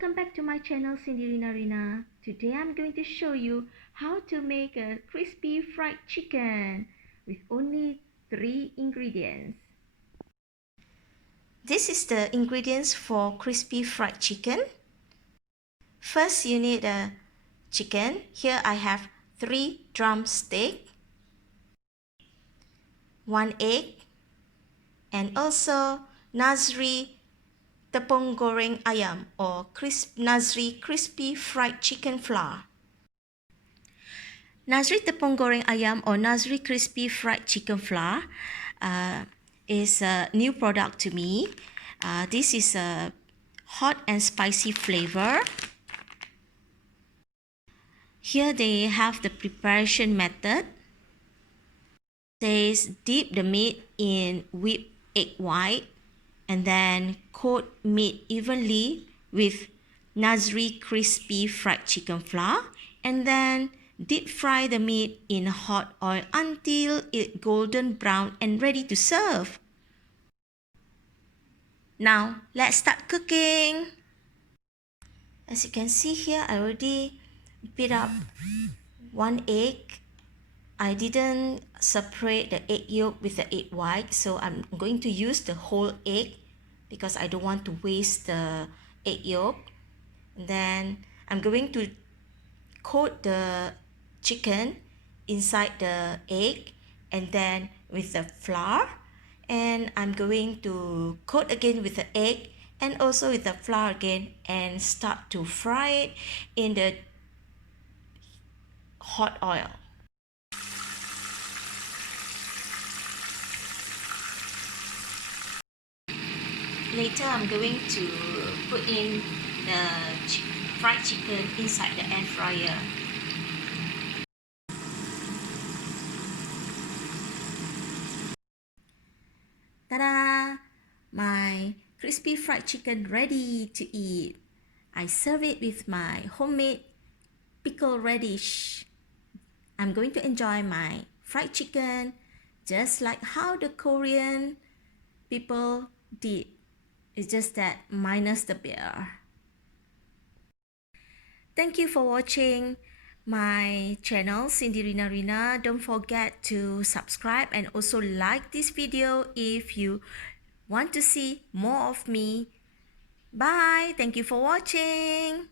welcome back to my channel Cindy Rina. Today I'm going to show you how to make a crispy fried chicken with only 3 ingredients. This is the ingredients for crispy fried chicken. First, you need a chicken. Here I have 3 drumsticks, 1 egg, and also Nazri tepung goreng ayam or Nazri Crispy Fried Chicken Flour. Nazri tepung goreng ayam or Nazri Crispy Fried Chicken Flour is a new product to me. This is a hot and spicy flavor. Here they have the preparation method. It says dip the meat in whipped egg white and then coat meat evenly with Nazri Crispy Fried Chicken Flour and then deep fry the meat in hot oil until it's golden brown and ready to serve. Now, let's start cooking. As you can see here, I already beat up 1 egg. I didn't separate the egg yolk with the egg white, so I'm going to use the whole egg because I don't want to waste the egg yolk. And then I'm going to coat the chicken inside the egg and then with the flour, and I'm going to coat again with the egg and also with the flour again and start to fry it in the hot oil. Later, I'm going to put in the fried chicken inside the air fryer. Ta-da! My crispy fried chicken ready to eat. I serve it with my homemade pickled radish. I'm going to enjoy my fried chicken just like how the Korean people did. It's just that minus the beer. Thank you for watching my channel Cindy Rina. Don't forget to subscribe and also like this video if you want to see more of me. Bye. Thank you for watching.